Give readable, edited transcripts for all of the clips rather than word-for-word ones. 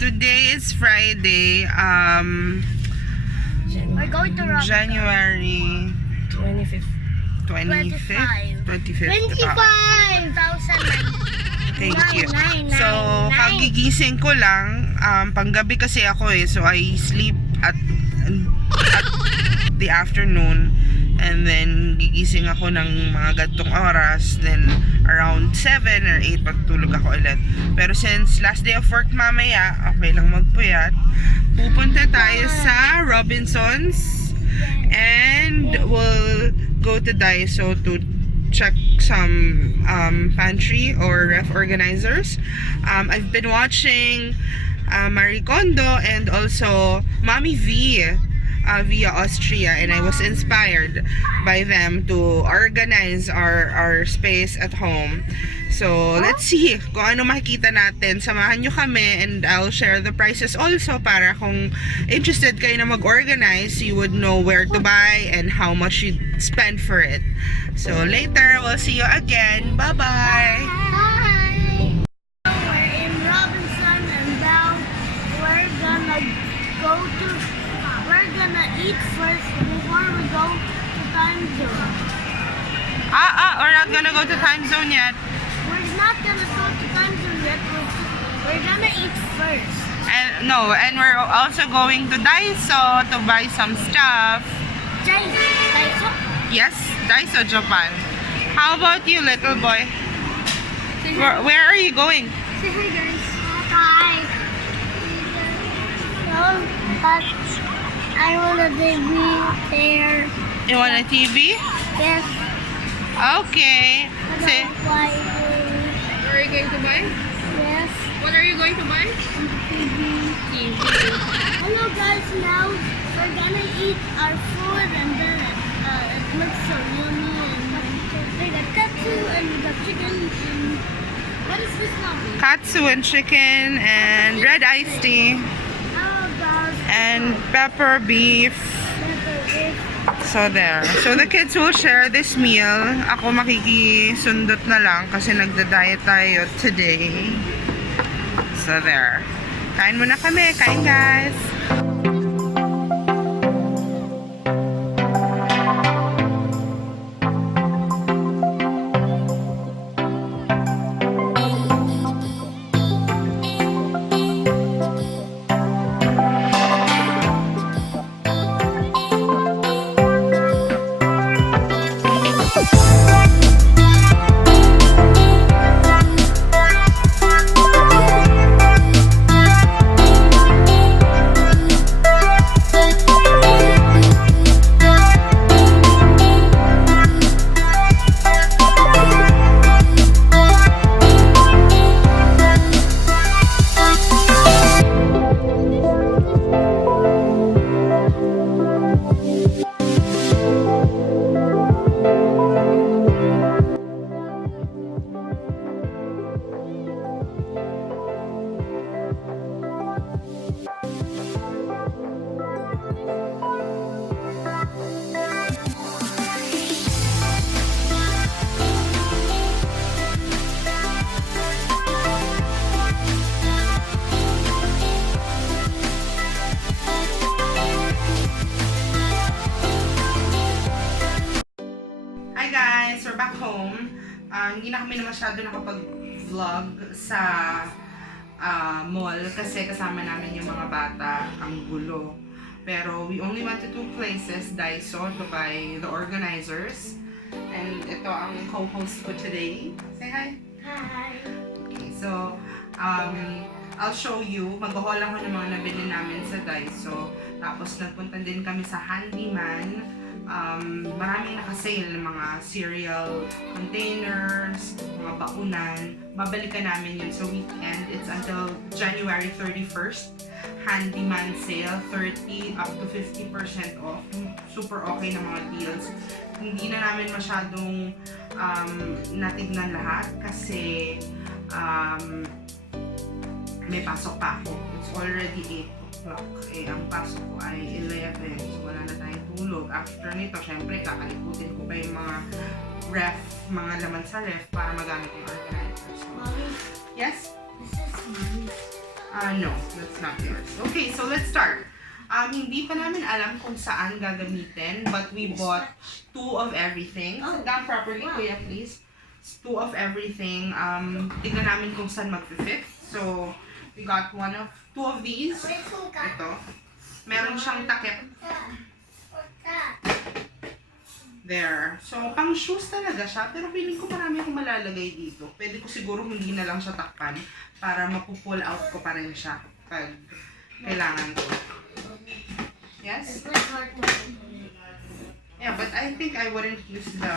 Today is Friday, We're going to Robinson. January 25th. 25th. 25,000. Thank you. Nine. So, kagigising ko lang, panggabi kasi ako so I sleep at the afternoon, and then gigising ako ng mga gantong oras, then around 7 or 8 pagtulog ako ulit. Pero since last day of work mamaya, okay lang magpuyat, pupunta tayo sa Robinsons and we'll go to Daiso to check some pantry or ref organizers. I've been watching Marie Kondo and also Mommy V via Austria, and I was inspired by them to organize our space at home. So let's see kung ano makikita natin. Samahan nyo kami and I'll share the prices also para kung interested kayo na mag-organize, you would know where to buy and how much you'd spend for it. So later, we'll see you again. Bye-bye! Hi! We're in Robinson and now we're gonna eat first before we go to time zone. We're not gonna go to time zone yet. We're not gonna go to time zone yet. We're gonna eat first. And we're also going to Daiso to buy some stuff. Daiso? Yes, Daiso Japan. How about you, little boy? Where are you going? Say hi, guys. Hi. No, but I want a TV there. You want a TV? Yes. Okay. Say, Why? What are you going to buy? Yes. What are you going to buy? TV. Hello, guys. Now we're gonna eat our food, and then it looks so yummy. And we got katsu and we got chicken. And what is this now? katsu and chicken and red iced tea How about and pepper beef. So there. So the kids will share this meal. Ako makikisundot na lang kasi nagda-diet tayo today. So there. Kain muna kami. Kain, guys. We're back home. Hindi na kami masyado nakapag-vlog sa mall kasi kasama namin yung mga bata, ang gulo. Pero we only went to two places, Daiso to buy the organizers. And ito ang co-host ko today. Say hi! hi? Okay, so I'll show you. Mag-haul ako ng mga nabili namin sa Daiso. Tapos nagpunta din kami sa Handyman. Maraming naka-sale ng mga cereal containers, mga baunan. Babalikan namin yun sa weekend. It's until January 31st. Handyman sale, 30 up to 50% off. Super okay na mga deals. Hindi na namin masyadong natignan lahat kasi may pasok pa ako. It's already 8 o'clock. Ang pasok ko ay 11. So wala na tayong tulog. After nito, syempre, kakaliputin ko pa yung mga mga laman sa ref para magamit yung organizer. So, Mommy, yes? this is nice. No, that's not yours. Okay, so let's start. Hindi pa namin alam kung saan gagamitin, but we bought 2 of everything. Sit down properly, kuya, please. 2 of everything. Tignan namin kung saan mag-fit. So, we got 2 of these. Ito. Meron siyang takip. There. So, pang shoes talaga siya. Pero feeling ko marami akong malalagay dito. Pwede ko siguro hindi na lang siya takpan para mapupull out ko pa rin siya pag kailangan ko. Yes? Yeah, but I think I wouldn't use the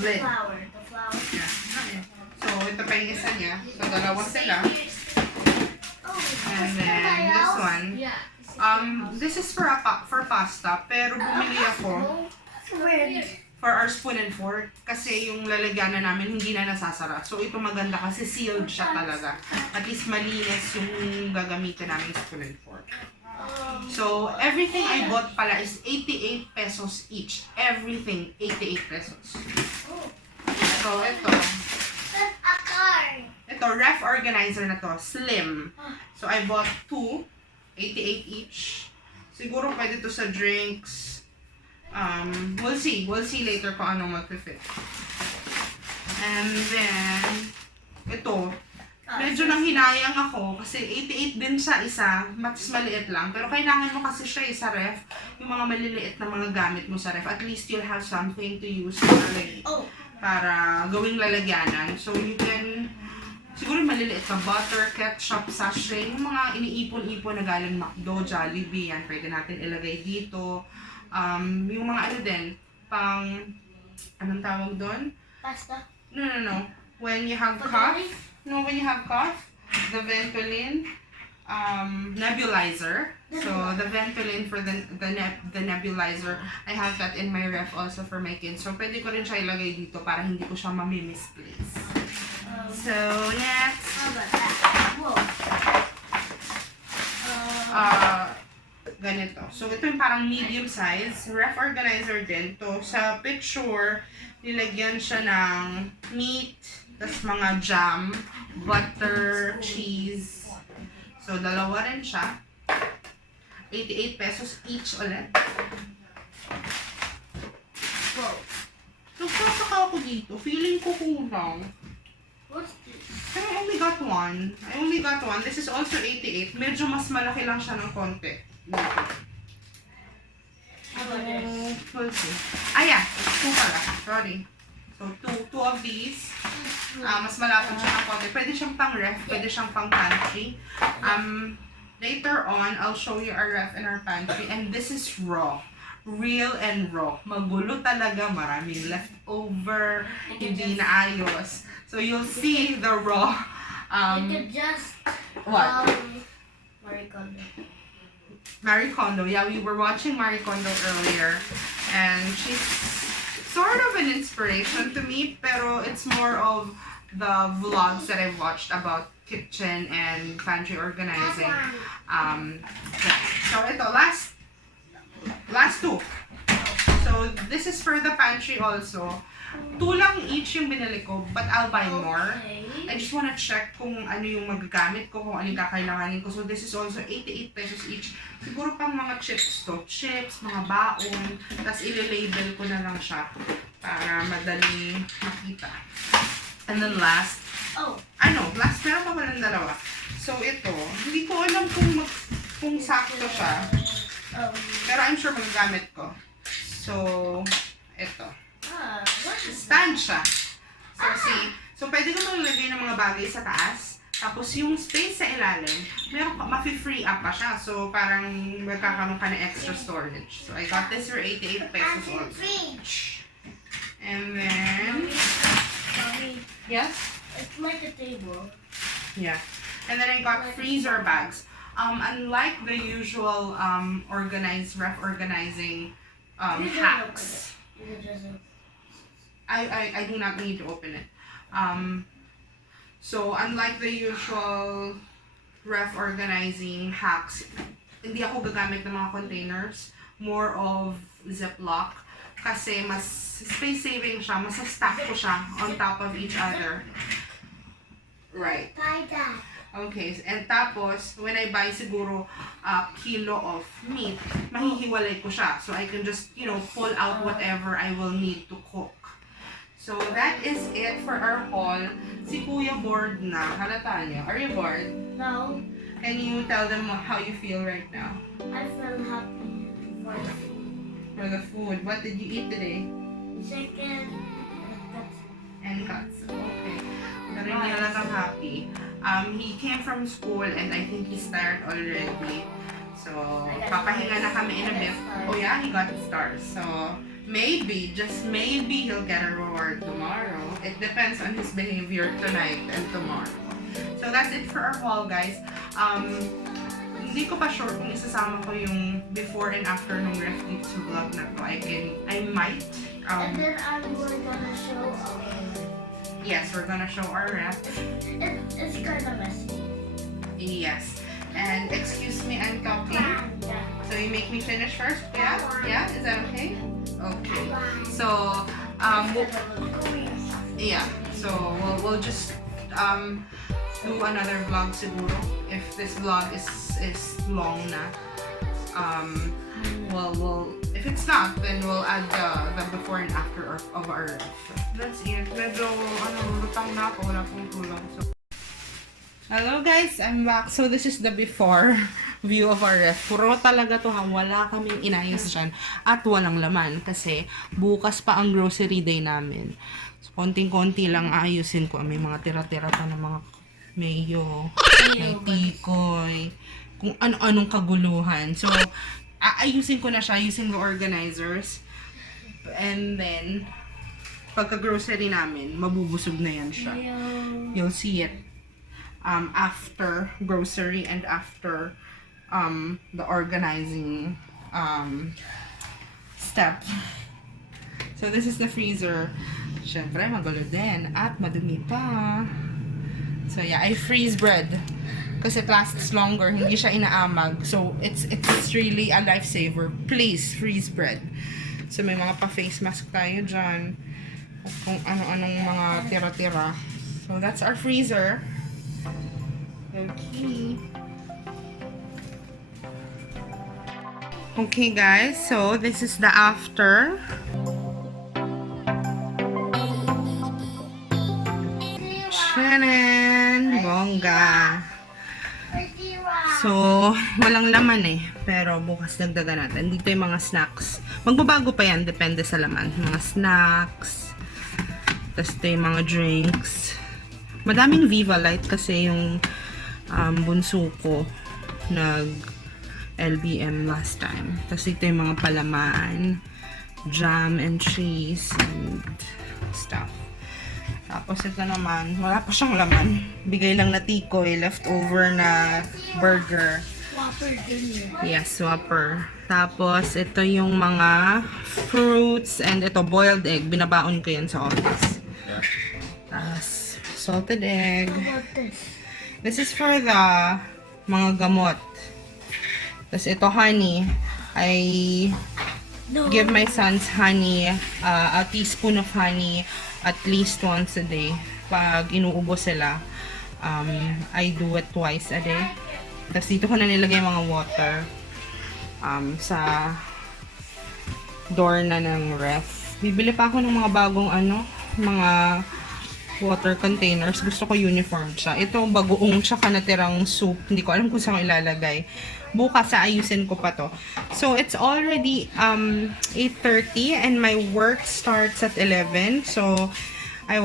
lid. The flower. Yeah. So, ito pa yung isa niya. So, dalawa sila. And then, this one. This is for pasta, pero bumili ako for our spoon and fork kasi yung lalagyanan namin hindi na nasasara. So, ito maganda kasi sealed siya talaga. At least malinis yung gagamitin namin spoon and fork. So, everything I bought pala is 88 pesos each. Everything, 88 pesos. So, ito. Ito, ref organizer na to. Slim. So, I bought 2. 88 each. Siguro pwede to sa drinks. We'll see. We'll see later kung anong mag-fit. And then, ito. Medyo nang hinayang ako kasi 88 din siya isa. Mas maliit lang. Pero kailangan mo kasi siya sa ref. Yung mga maliliit na mga gamit mo sa ref. At least you'll have something to use para gawing lalagyanan. So, you can siguro maliliit na butter, ketchup, sachet, yung mga iniipon-ipon na galing McDo, Jollibee, yan, pwede natin ilagay dito. Yung mga ano din, pang, anong tawag doon? Pasta. No. When you have cough, the Ventolin, nebulizer. So, the Ventolin for the nebulizer, I have that in my ref also for my kids. So, pwede ko rin siya ilagay dito para hindi ko siya mami-misplace. So, next. How about that? Whoa. Ganito. So, ito yung parang medium size. Ref organizer din. To sa picture, nilagyan siya ng meat, tas mga jam, butter, cheese. So, dalawa rin siya. 88 pesos each ulit. Whoa. Nagtataka ako dito. Feeling ko kulang. What's this? Pero I only got one. This is also 88. Medyo mas malaki lang siya ng konti. Dito. How about this? We'll see. Yeah. 2 pala. Sorry. So, two of these. Mas malapad siya ng konti. Pwede siyang pang ref. Pwede siyang pang pantry. Later on, I'll show you our ref and our pantry. And this is raw. Real and raw. Magulo talaga. Maraming leftover. Hindi naayos. So, you'll see the raw. You could just What? Marie Kondo. Marie Kondo. Yeah, we were watching Marie Kondo earlier. And she's sort of an inspiration to me. Pero it's more of the vlogs that I've watched about kitchen and pantry organizing. So, ito. Last 2. So, this is for the pantry also. 2 lang each yung binili ko, but I'll buy more. I just wanna check kung ano yung magagamit ko, kung ano yung kakailanganin ko. So, this is also 88 pesos each. Siguro pang mga chips to. Chips, mga baon. Tapos, ililabel ko na lang siya para madali makita. And then last, last meron pa walang dalawa. So, ito. Hindi ko alam kung sakto siya. Pero I'm sure magagamit ko. So, ito. Stand siya. So, see. So, pwede ko maglagay ng mga bagay sa taas. Tapos, yung space sa ilalim, ma-free up pa siya. So, parang magkakaroon ka ng extra storage. So, I got this for 88 pesos also. And then, yes? It's like a table. Yeah. And then I got freezer bags. Unlike the usual ref organizing hacks, I do not need to open it. So unlike the usual ref organizing hacks, hindi ako gagamit ng mga containers. More of Ziploc. Kasi mas space saving siya. Mas stack ko siya on top of each other. Right. Okay, and tapos, when I buy siguro a kilo of meat, mahihiwalay ko siya. So, I can just, you know, pull out whatever I will need to cook. So, that is it for our haul. Si Kuya bored na. Halata niyo. Are you bored? No, Can you tell them how you feel right now? I feel happy for the food. For the food. What did you eat today? Chicken. And cuts. Okay. Pero hindi lang ang happy. He came from school and I think he's tired already. So, papahinga na kami in a bit. Oh yeah, he got stars. So, maybe, just maybe he'll get a reward tomorrow. It depends on his behavior tonight and tomorrow. So, that's it for our haul, guys. Hindi ko pa sure kung isasama ko yung before and after nung ref dito sa vlog na to. I might. And then we're gonna show Yes, we're gonna show our ref. it's kind of messy. Yes. And excuse me, I'm talking. So you make me finish first? Yeah? Yeah? Is that okay? Okay. So, yeah. So we'll just do another vlog siguro. If this vlog is long na. We'll if it's not, then we'll add the before and after of our ref. That's it. Medyo lutang na ako, wala pong tulong. So, hello guys, I'm back. So this is the before view of our ref. Puro talaga to ha, wala kaming inayos dyan. At walang laman kasi bukas pa ang grocery day namin. So konting-konti lang aayusin ko. May mga tira-tira pa ng mga mayo, may tikoy, kung ano-anong kaguluhan. So aayusin ko na siya using the organizers. And then pagka-grocery namin, mabubusog na yan siya. You'll see it after grocery and after the organizing step. So this is the freezer. Syempre, magulo din. At madumi pa. So yeah, I freeze bread. Kasi it lasts longer. Hindi siya inaamag. So it's really a lifesaver. Please, freeze bread. So may mga pa-face mask tayo dyan. Kung ano-anong mga tira-tira. So that's our freezer. Okay. Okay guys, so this is the after. Shanan! Bongga! So, walang laman eh. Pero bukas dagdagan natin. Dito yung mga snacks. Magbabago pa yan, depende sa laman. Mga snacks. Tapos ito yung mga drinks. Madaming Viva Light kasi yung bunso ko nag LBM last time. Tapos ito yung mga palaman, jam and cheese and stuff. Tapos ito naman, wala pa siyang laman. Bigay lang na tikoy, leftover na burger. Whopper din yun. Yes, Whopper. Tapos ito yung mga fruits and ito boiled egg. Binabaon ko yan sa office. Tapos salted egg. How about this? This is for the mga gamot. Tapos ito honey. I give my sons honey, a teaspoon of honey at least once a day. Pag inuubos sila, I do it twice a day. Tapos dito ko na nilagay mga water sa door na ng ref. Bibili pa ako ng mga bagong mga water containers. Gusto ko uniform siya. Ito bagoong tsaka natirang soup. Hindi ko alam kung saan ko ilalagay. Bukas ayusin ko pa to. So it's already 8:30 and my work starts at 11. So I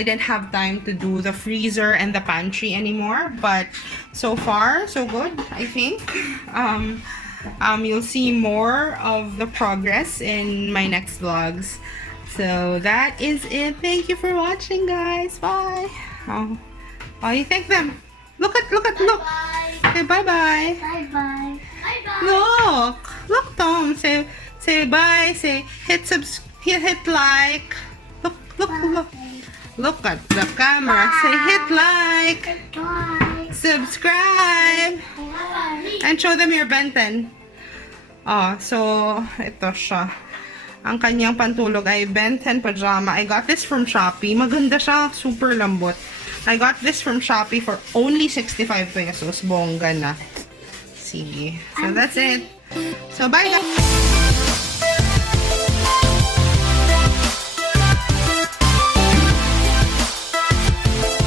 didn't have time to do the freezer and the pantry anymore, but so far so good, I think. You'll see more of the progress in my next vlogs. So that is it. Thank you for watching, guys. Bye. Oh, you thank them. Look. Bye. Say bye-bye. Bye bye. Bye bye. Look, Tom. Say bye. Say hit like. Look at the camera. Say hit like. Bye. Subscribe. Bye. And show them your Benten. So ito siya. Ang kanyang pantulog ay Benten pajama. I got this from Shopee. Maganda siya. Super lambot. I got this from Shopee for only 65 pesos. Bongga na. Sige. So, that's it. So, bye guys!